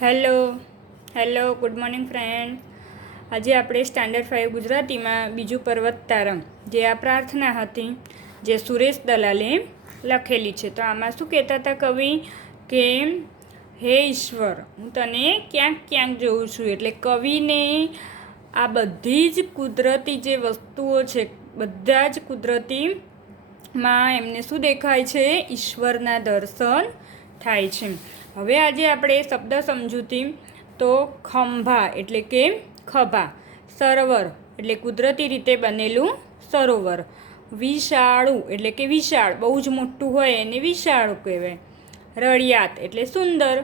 Hello good morning friend. આજે આપણે standard 5 ગુજરાતીમાં બીજું પર્વત તારમ જે આ પ્રાર્થના હતી જે સુરેશ દલાલે લખેલી છે. તો આમાં શું કહેતા હતા કવિ કે હે ઈશ્વર, હું તને ક્યાંક ક્યાંક જોઉં છું. એટલે કવિને આ બધી જ કુદરતી જે વસ્તુઓ છે, બધા જ કુદરતીમાં એમને શું દેખાય છે? ઈશ્વરના દર્શન થાય છે. હવે આજે આપણે શબ્દ સમજૂતી તો ખંભા એટલે કે ખભા, સરોવર એટલે કુદરતી રીતે બનેલું સરોવર, વિશાળું એટલે કે વિશાળ, બહુ જ મોટું હોય એને વિશાળું કહેવાય, રળિયાત એટલે સુંદર,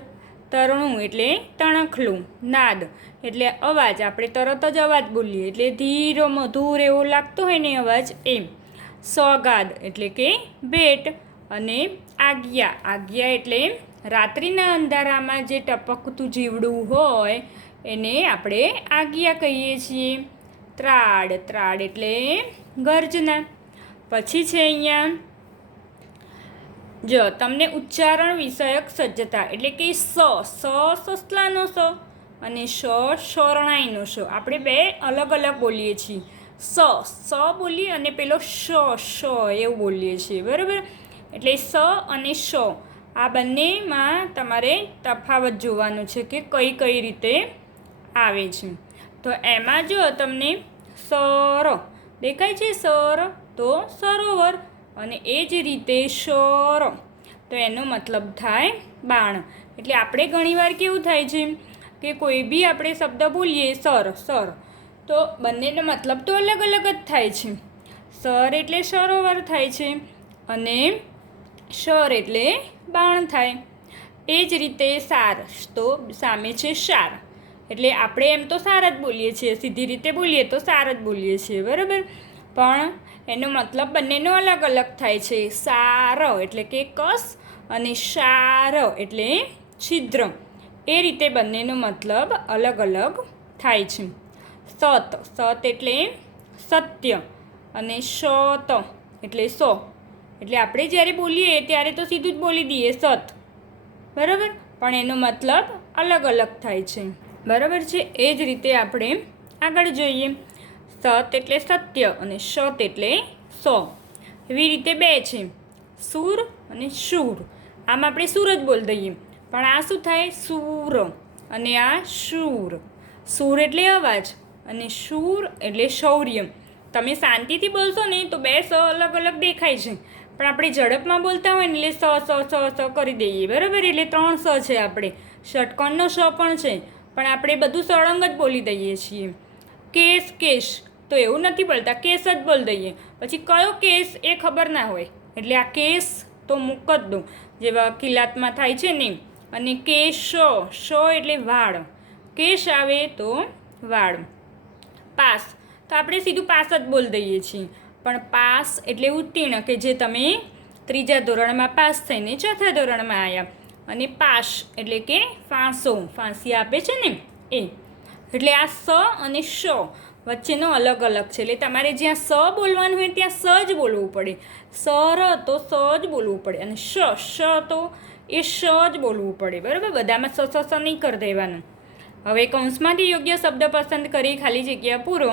તરણું એટલે તણખલું, નાદ એટલે અવાજ, આપણે તરત જ અવાજ બોલીએ એટલે ધીરો મધુર એવો લાગતો હોય ને અવાજ એમ, સોગાદ એટલે કે ભેટ, અને આજ્ઞા એટલે રાત્રિના અંધારામાં જે ટપકતું જીવડું હોય એને આપણે આજ્ઞા કહીએ છીએ. ત્રાડ એટલે ગર્જના. પછી છે અહીંયા જો તમને ઉચ્ચારણ વિષયક સજ્જતા એટલે કે સસલાનો સ અને શરણાઈનો શ, આપણે બે અલગ અલગ બોલીએ છીએ. સ બોલીએ અને પેલો શ એવું બોલીએ છીએ, બરાબર? એટલે સ અને શ આ બંનેમાં તમારે તફાવત જોવાનો છે કે કઈ રીતે આવે છે. તો એમાં જો તમને સર દેખાય છે, સર તો સરોવર, અને એ જ રીતે શર તો એનો મતલબ થાય બાણ. એટલે આપણે ઘણીવાર કેવું થાય છે કે કોઈ બી આપણે શબ્દ બોલીએ સર તો બંનેનો મતલબ તો અલગ અલગ જ થાય છે. સર એટલે સરોવર થાય છે અને શર એટલે બાણ થાય. એ જ રીતે સાર તો સામે છે શાર, એટલે આપણે એમ તો સાર જ બોલીએ છીએ, સીધી રીતે બોલીએ તો સાર જ બોલીએ છીએ, બરાબર? પણ એનો મતલબ બંનેનો અલગ અલગ થાય છે. સાર એટલે કે કસ અને શાર એટલે છિદ્ર. એ રીતે બંનેનો મતલબ અલગ અલગ થાય છે. સત એટલે સત્ય અને શત એટલે સો. એટલે આપણે જ્યારે બોલીએ ત્યારે તો સીધું જ બોલી દઈએ સત, બરાબર? પણ એનો મતલબ અલગ અલગ થાય છે, બરાબર છે? એ જ રીતે આપણે આગળ જોઈએ. સત એટલે સત્ય અને શત એટલે સો. એવી રીતે બે છે, સુર અને શૂર. આમ આપણે સુર જ બોલી દઈએ, પણ આ શું થાય? સૂર અને આ શૂર. સૂર એટલે અવાજ અને શૂર એટલે શૌર્ય. તમે શાંતિથી બોલશો ને તો બે સ અલગ અલગ દેખાય છે, પણ આપણે ઝડપમાં બોલતા હોય ને એટલે સ કરી દઈએ, બરાબર? એટલે 3 સ છે, આપણે ષટકોણનો સ પણ છે, પણ આપણે બધું સળંગ જ બોલી દઈએ છીએ. કેશ તો એવું નથી બોલતા, કેસ જ બોલી દઈએ. પછી કયો કેસ એ ખબર ના હોય એટલે આ કેસ તો મૂક જ દો, જે વકીલાતમાં થાય છે ને. અને કેશ એટલે વાળ, કેશ આવે તો વાળ. પાસ તો આપણે સીધું પાસ જ બોલી દઈએ છીએ, પણ પાસ એટલે ઉત્તીર્ણ, કે જે તમે 3જા ધોરણમાં પાસ થઈને 4થા ધોરણમાં આવ્યા. અને પાસ એટલે કે ફાંસી આપે છે ને એ. એટલે આ સ અને શ વચ્ચેનો અલગ અલગ છે. એટલે તમારે જ્યાં સ બોલવાનું હોય ત્યાં સ જ બોલવું પડે, સર તો સ જ બોલવું પડે, અને શ તો એ શ જ બોલવું પડે, બરાબર? બધામાં સ નહીં કરી દેવાનું. હવે કૌંસમાંથી યોગ્ય શબ્દ પસંદ કરી ખાલી જગ્યા પૂરો.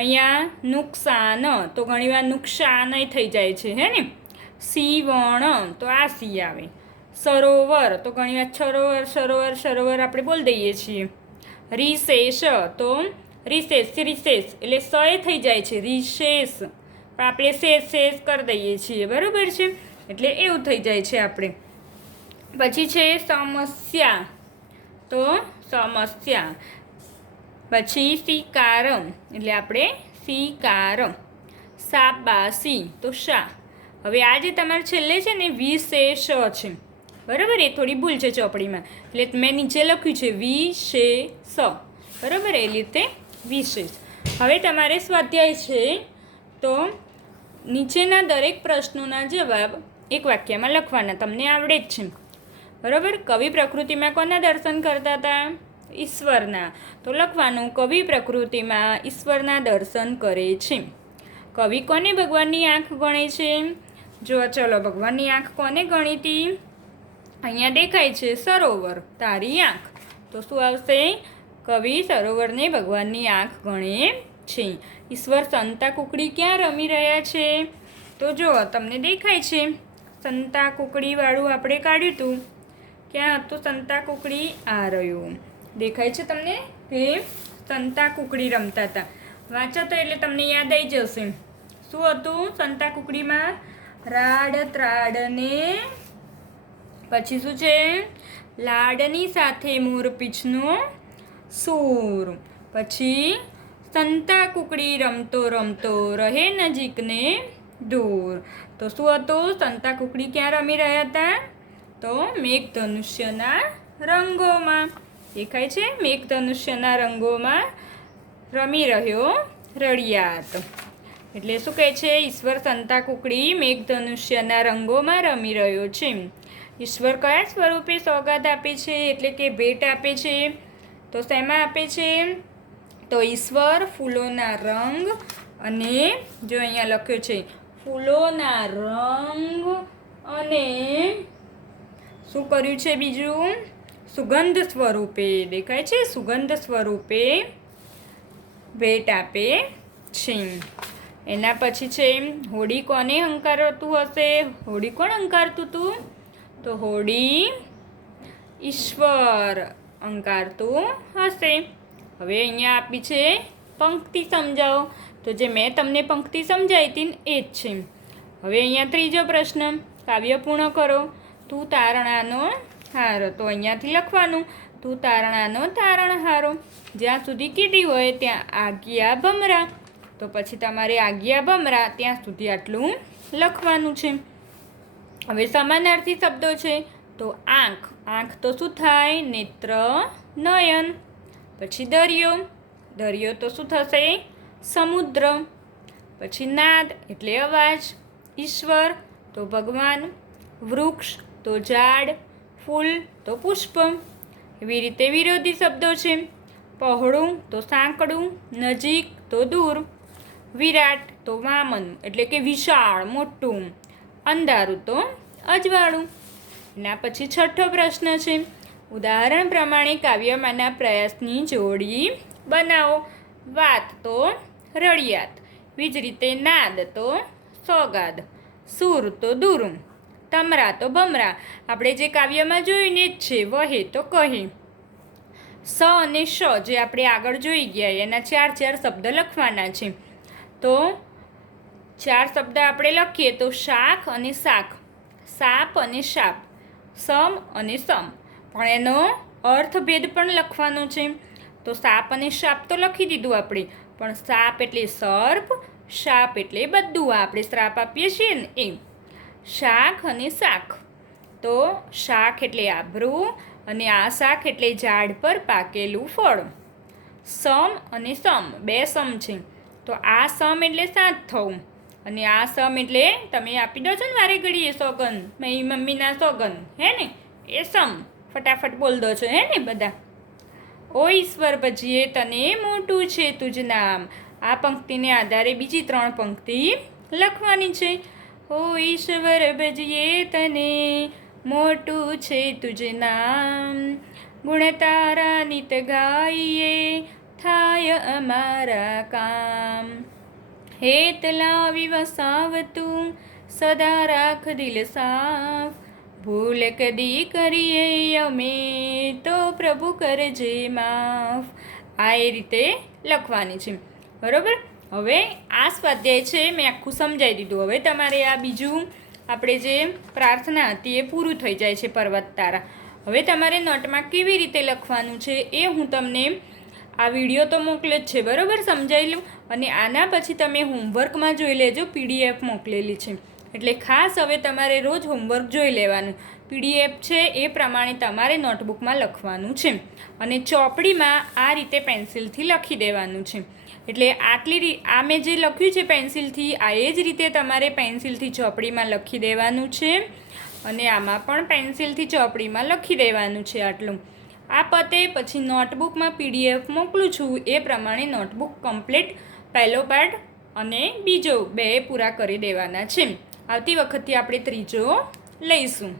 અહીંયા નુકસાન તો ઘણીવાર નુકસાન થઈ જાય છે, હે ને? સીવણ તો આ સી આવે. સરોવર તો ઘણીવાર સરોવર આપણે બોલી દઈએ છીએ. રિસેસ તો રિસેસ એટલે સ એ થઈ જાય છે, રિસેસ, પણ આપણે શેષ કરી દઈએ છીએ, બરાબર છે? એટલે એવું થઈ જાય છે આપણે. પછી છે સમસ્યા તો સમસ્યા. પછી શિકારમ એટલે આપણે શિકાર. શાબાશી તો શા. હવે આ જે તમારે છેલ્લે છે ને વિશેષ છે, બરાબર? એ થોડી ભૂલ છે ચોપડીમાં, એટલે મેં નીચે લખ્યું છે વિશેષ, બરાબર? એ રીતે વિશેષ. હવે તમારે સ્વાધ્યાય છે, તો નીચેના દરેક પ્રશ્નોના જવાબ એક વાક્યમાં લખવાના. તમને આવડે જ છે, બરાબર? કવિ પ્રકૃતિમાં કોના દર્શન કરતા હતા? ઈશ્વરના. તો લખવાનું કવિ પ્રકૃતિમાં ઈશ્વરના દર્શન કરે છે. કવિ કોને ભગવાનની આંખ ગણે છે? જો ચલો, ભગવાનની આંખ કોને ગણી હતી? અહીંયા દેખાય છે સરોવર, તારી આંખ. તો શું આવશે? કવિ સરોવરને ભગવાનની આંખ ગણે છે. ઈશ્વર સંતાકુકડી ક્યાં રમી રહ્યા છે? તો જો તમને દેખાય છે સંતાકુકડીવાળું આપણે કાઢ્યું હતું. ક્યાં હતું સંતાકુકડી? આ રહ્યું. દેખાય છે તમને કે સંતાકુકડી રમતા હતા. વાંચો તો એટલે તમને યાદ આવી જશે. શું હતું સંતાકુકડીમાં? રાડ ત્રાડને પછી શું છે? લાડની સાથે મોરપીંછનો સૂર. પછી સંતાકુકડી રમતો રમતો રહે નજીકને દૂર. તો શું હતું? સંતાકુકડી ક્યાં રમી રહ્યા હતા? તો મેઘધનુષ્યના રંગોમાં. દેખાય છે? મેઘધનુષ્યના રંગોમાં રમી રહ્યો રળિયાત. એટલે શું કહે છે? ઈશ્વર સંતાકુકડી મેઘધનુષ્યના રંગોમાં રમી રહ્યો છે. ઈશ્વર કયા સ્વરૂપે સોગાદ આપે છે? એટલે કે ભેટ આપે છે. તો શેમાં આપે છે? તો ઈશ્વર ફૂલોના રંગ અને જો અહીંયા લખ્યું છે ફૂલોના રંગ અને શું કર્યું છે બીજું? સુગંધ સ્વરૂપે. દેખાય છે? સુગંધ સ્વરૂપે ભેટ આપે છે. એના પછી છે હોડી કોને હંકારતું હશે? હોડી કોણ હંકારતું હતું? તો હોડી ઈશ્વર હંકારતું હશે. હવે અહીંયા આપી છે પંક્તિ સમજાવો. તો જે મેં તમને પંક્તિ સમજાવી હતી ને એ જ છે. હવે અહીંયા ત્રીજો પ્રશ્ન, કાવ્ય પૂર્ણ કરો. તું તારણાનો હારો. તો અહીંયાથી લખવાનું તું તારણાનો તારણહારો. જ્યાં સુધી કીધી હોય ત્યાં આજ્ઞા ભમરા. તો પછી તમારે આજ્ઞા ભમરા ત્યાં સુધી આટલું લખવાનું છે. હવે સમાનાર્થી શબ્દો છે. તો આંખ. આંખ તો શું થાય? નેત્ર, નયન. પછી દરિયો. દરિયો તો શું થશે? સમુદ્ર. પછી નાદ એટલે અવાજ. ઈશ્વર તો ભગવાન. વૃક્ષ તો ઝાડ. ફૂલ તો પુષ્પ. એવી રીતે વિરોધી શબ્દો છે. પહોળું તો સાંકડું. નજીક તો દૂર. વિરાટ તો વામન એટલે કે વિશાળ મોટું. અંધારું તો અજવાળું. એના પછી છઠ્ઠો પ્રશ્ન છે. ઉદાહરણ પ્રમાણે કાવ્યમાંના પ્રયાસની જોડી બનાવો. વાત તો રળિયાત. બીજ રીતે નાદ તો સોગાદ. સૂર તો દૂર. તમરા તો ભમરા. આપણે જે કાવ્યમાં જોઈને જ છે વહે તો કહે. સ અને શ જે આપણે આગળ જોઈ ગયા એના 4 શબ્દ લખવાના છે. તો 4 શબ્દ આપણે લખીએ તો શાખ અને શાક, સાપ અને શાપ, સમ અને સમ. પણ એનો અર્થભેદ પણ લખવાનો છે. તો સાપ અને શાપ તો લખી દીધું આપણે. પણ સાપ એટલે સર્પ, શાપ એટલે બધું આપણે શ્રાપ આપીએ છીએ ને એ. શાક અને શાક. તો શાક એટલે આભરું અને આ શાક એટલે ઝાડ પર પાકેલું ફળ. સમ અને સમ 2 સમ છે. તો આ સમ એટલે 7 થવું અને આ સમ એટલે તમે આપી દો છો ને વારે ઘડીએ સોગન, મારી મમ્મીના સોગન, હે ને એ સમ ફટાફટ બોલ દો છો, હે ને બધા. ઓ ઈશ્વર ભજીએ તને મોટું છે તુજ નામ. આ પંક્તિને આધારે બીજી 3 પંક્તિ લખવાની છે. ઓ ઈશ્વર ભજીએ તને મોટું છે તુજ નામ. ગુણ તારા નિત ગાઈએ થાય અમારા કામ. હેત લાવી વસાવતું સદા રાખ દિલ સાફ. ભૂલ કદી કરીએ અમે તો પ્રભુ કરજે માફ. આ એ રીતે લખવાની છે, બરાબર. હવે આ સ્વાધ્યાય છે મેં આખું સમજાવી દીધું. હવે તમારે આ બીજું આપણે જે પ્રાર્થના હતી એ પૂરું થઈ જાય છે, પર્વત તારા. હવે તમારે નોટમાં કેવી રીતે લખવાનું છે એ હું તમને આ વિડીયો તો મોકલે જ છે, બરાબર, સમજાવી લઉં. અને આના પછી તમે હોમવર્કમાં જોઈ લેજો, PDF મોકલેલી છે. એટલે ખાસ હવે તમારે રોજ હોમવર્ક જોઈ લેવાનું. PDF છે એ પ્રમાણે તમારે નોટબુકમાં લખવાનું છે. અને ચોપડીમાં આ રીતે પેન્સિલથી લખી દેવાનું છે. એટલે આ મેં જે લખ્યું છે પેન્સિલથી, આ એ જ રીતે તમારે પેન્સિલથી ચોપડીમાં લખી દેવાનું છે. અને આમાં પણ પેન્સિલથી ચોપડીમાં લખી દેવાનું છે આટલું. આ પતે પછી નોટબુકમાં PDF મોકલું છું એ પ્રમાણે નોટબુક કમ્પ્લીટ પહેલો પાર્ટ અને બીજો 2 પૂરા કરી દેવાના છે. આવતી વખતથી આપણે ત્રીજો લઈશું.